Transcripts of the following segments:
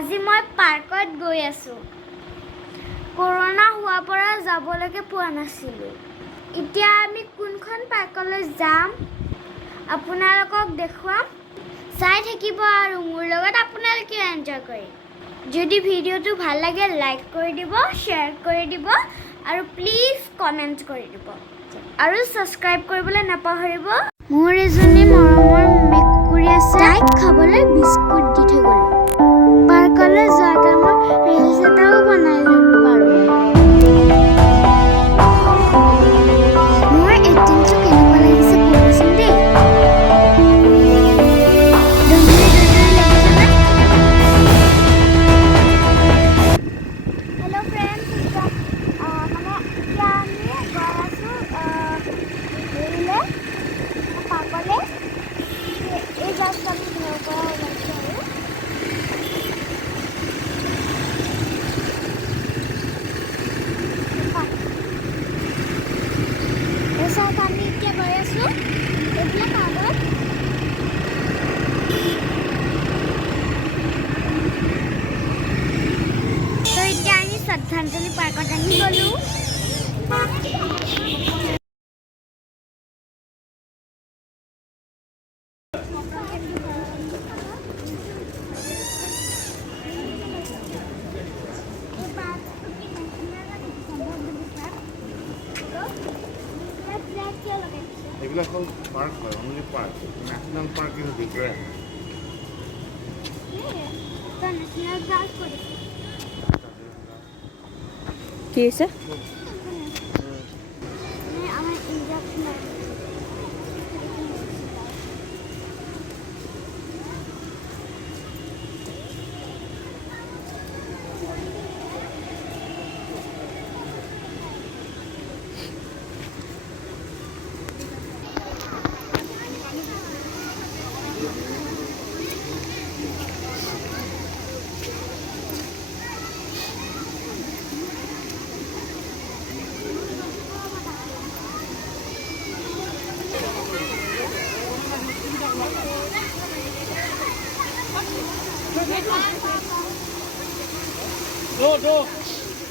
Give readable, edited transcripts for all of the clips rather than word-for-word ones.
আজি মই পাৰ্কত গৈ আছোঁ। কৰোনা হোৱাৰ পৰা যাবলৈকে পোৱা নাছিলোঁ। এতিয়া আমি কোনখন পাৰ্কলৈ যাম আপোনালোকক দেখুৱাম। চাই থাকিব আৰু মোৰ লগত আপোনালোকে এনজয় কৰিব। যদি ভিডিঅ'টো ভাল লাগে লাইক কৰি দিব, শ্বেয়াৰ কৰি দিব আৰু প্লিজ কমেণ্ট কৰি দিব আৰু ছাবস্ক্ৰাইব কৰিবলৈ নাপাহৰিব। মোৰ এজনী মৰমৰ মেকুৰী আছে, তাইক খাবলৈ বিস্কুট দি থৈ গ'লো। পাৰ্কলৈ যোৱা টাইমত ৰিলছ এটাও বনাই ল'লো বাৰু। মোৰ এক্টিংটো কেনেকুৱা লাগিছে ক'বচোন দেই। হেল্ল' ফ্ৰেণ্ডছ, এতিয়া আমি গৈ আছোঁ পাৰ্কলৈ। এই জাষ্ট আমি ঘৰৰ পৰা ওলাইছোঁ আৰু চাওক আমি এতিয়া গৈ আছোঁ এইবিলাক আগত। তো এতিয়া আমি শ্ৰদ্ধাঞ্জলি পাৰ্কত আহি গ'লোঁ। এগুলো সব পার্ক হয়, only park. National park is different. কি হৈছে?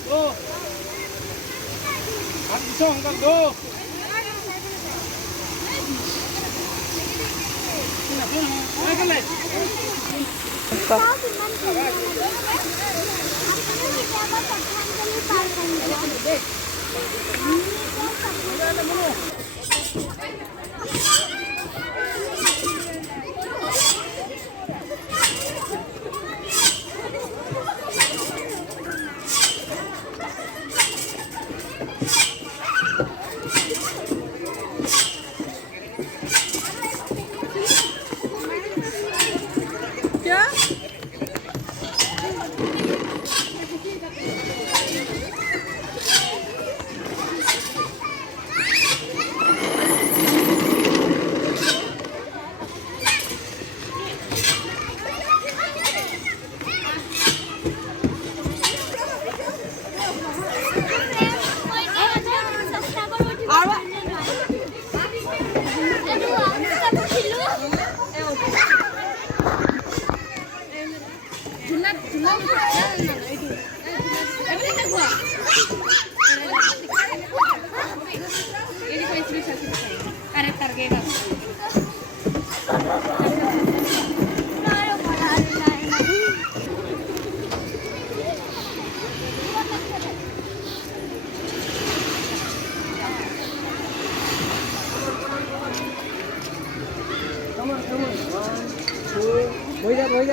Go. Ăn xong con go. Cái này. Voy ya.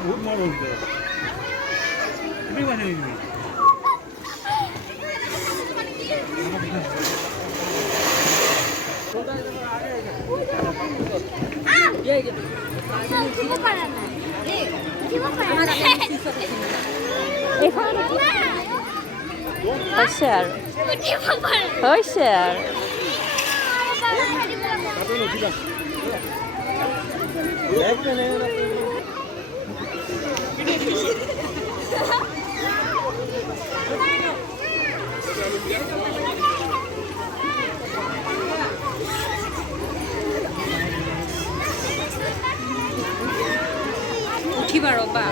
बहुत मर होते हैं। अभी बने हुए। ये উঠিব পাৰে এইখন হৈছে আৰু উঠিব পাৰে হৈছে আৰু উঠিবা ৰ'বা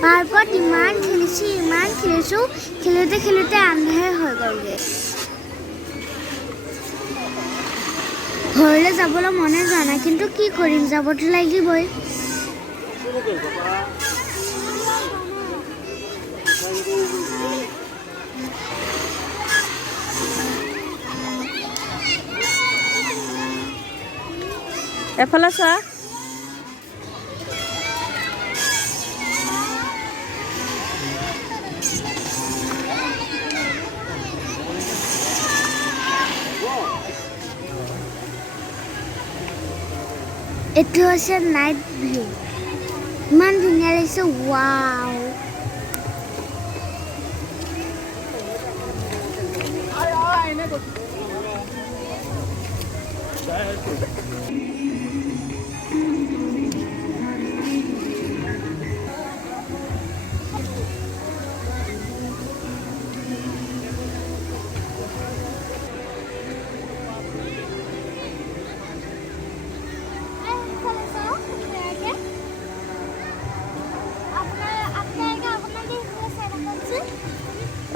পাৰ্কত ইমান খেলিছোঁ খেলোঁতে আন্ধাৰ হৈ গ'লগৈ ঘৰলৈ যাবলৈ মনে যোৱা নাই কিন্তু কি কৰিম যাবতো লাগিবই এফালে চোৱা এইটো হৈছে নাইট ভিউ ইমান ধুনীয়া লাগিছে ৱাও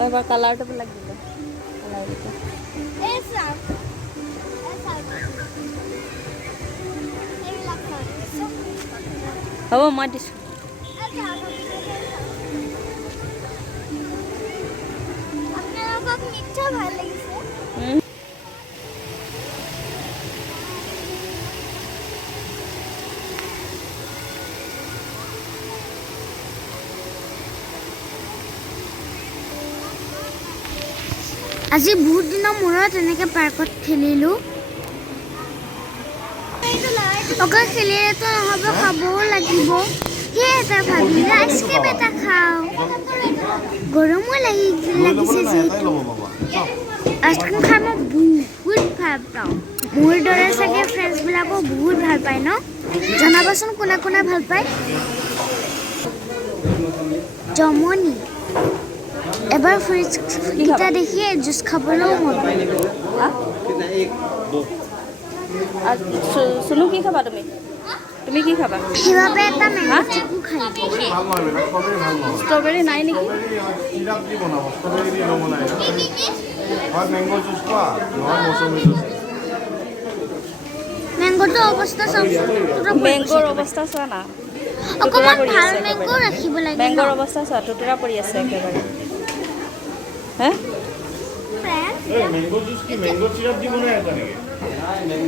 এবাৰ কালাৰটো লাগিব কালাৰটো হ'ব মই দিছোঁ আপোনালোকক নিশ্চয় ভাল লাগিছে আজি বহুত দিনৰ মূৰত এনেকৈ পাৰ্কত খেলিলোঁ অকল খেলিলেতো নহ'ব খাবও লাগিব সেই এটা ভাবিলোঁ আইচক্ৰীম এটা খাওঁ গৰমো লাগিছে যিহেতু আইচক্ৰীম খাই মই বহুত ভাল পাওঁ মোৰ দৰে চাগে ফ্ৰেণ্ডছবিলাকো বহুত ভাল পায় ন জনাবচোন কোনে কোনে ভাল পায় জমনি এবাৰ ফ্ৰিজকেইটা দেখিয়ে জুচ খাবলৈও মন চুনু কি খাবা তুমি কি খাবা সেইবাবে এটা মেংগ চিকু খাই ষ্ট্ৰবেৰী নাই নেকি মেংগটোৰ অৱস্থা মেংগোৰ অৱস্থা চোৱা না অকণমান ভাল মেংগ ৰাখিব লাগে মেংগোৰ অৱস্থা চোৱা টুটুৰা পৰি আছে একেবাৰে হে मैंगो जूस की मैंगो सिरप जी बनाया था नहीं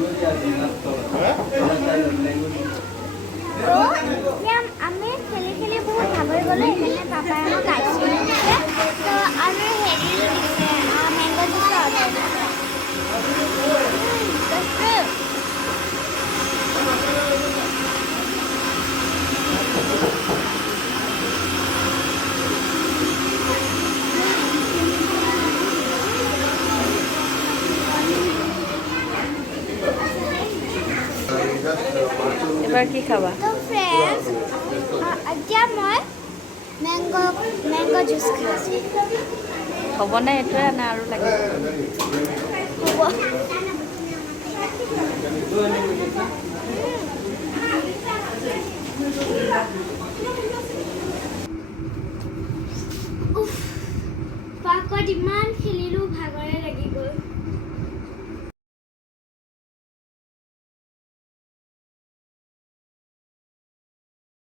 আমি খেলি খেলি বহুত ভাগৰি গ'লো সেইকাৰণে পাপাই আমাক আইচক্ৰীম দিছে তো আমি হেৰি দিছে মেংগ জুচ অৰ্ডাৰ দিছে এবাৰ কি খাবা তো ফ্ৰেণ্ডছ এতিয়া মই মেংগ জুচ খাইছোঁ হ'বনে এইটোৱে নে আৰু লাগে হ'ব পাৰ্কত ইমান খেলিলোঁ ভাগৰে